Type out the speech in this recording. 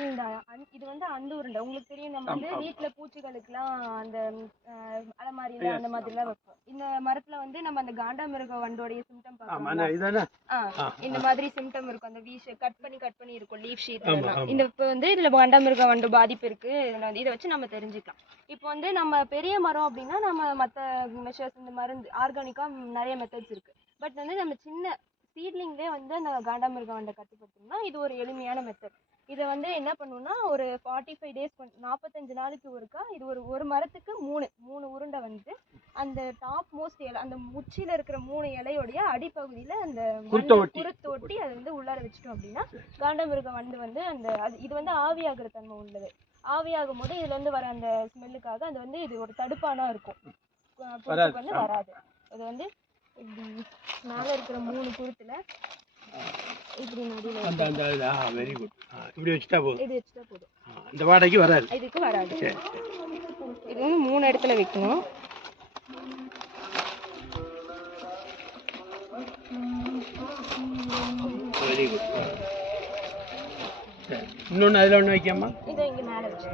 இந்த இது வந்து அந்த உருண்டை உங்களுக்கு தெரியும். நம்ம வந்து வீட்டுல பூச்சிகளுக்குலாம் அந்த அலமாரியில அந்த மாதிரிலாம் வைப்போம். இந்த மரத்துல வந்து நம்ம அந்த காண்டாமிருக வண்டோடைய சிம்டம் பார்க்கலாம். இந்த மாதிரி சிம்டம் இருக்கும். அந்த கட் பண்ணி இருக்கும் லீஃப் ஷீட். இந்த இப்போ வந்து இதுல காண்டாமிருக வண்டு பாதிப்பு இருக்கு. இதை வச்சு நம்ம தெரிஞ்சுக்கலாம். இப்போ வந்து நம்ம பெரிய மரம் அப்படின்னா நம்ம மற்ற மெஷர்ஸ் இந்த மருந்து ஆர்கானிக்கா நிறைய மெத்தட்ஸ் இருக்கு. பட் வந்து நம்ம சின்ன சீட்லிங்லேயே வந்து அந்த காண்டாமிருக வண்டை கட்டுப்படுத்தணும்னா இது ஒரு எளிமையான மெத்தட். இதை வந்து என்ன பண்ணுன்னா ஒரு 45 days 45 நாளைக்கு ஒருக்கா இது ஒரு மரத்துக்கு மூணு உருண்டை வந்து அந்த டாப் மோஸ்ட் இலை அந்த உச்சியில இருக்கிற 3 இலையோடைய அடிப்பகுதியில அந்த குருத்தோட்டி அதை வந்து உள்ளார வச்சுட்டோம் அப்படின்னா காண்டாமிருக வண்டு வந்து அந்த இது வந்து ஆவியாகிற தன்மை உள்ளது. ஆவியாகும் போது இதுல இருந்து வர அந்த ஸ்மெல்லுக்காக அது வந்து இது ஒரு தடுப்பானா இருக்கும். வந்து வராது. இது வந்து இப்படி மேல இருக்கிற 3 குருத்துல இப்படி நடுவுல வெரி குட். இப்படி வச்சுட்டா போதும். இது வச்சுட்டா போதும். இந்த வாடைக்கு வராது. இதுக்கு வராது. இது வந்து 3 இடத்துல வைக்கணும். Very good. இன்னொன்று அதில் ஒன்று வைக்காமா? இதை இங்கே மேலே வச்சு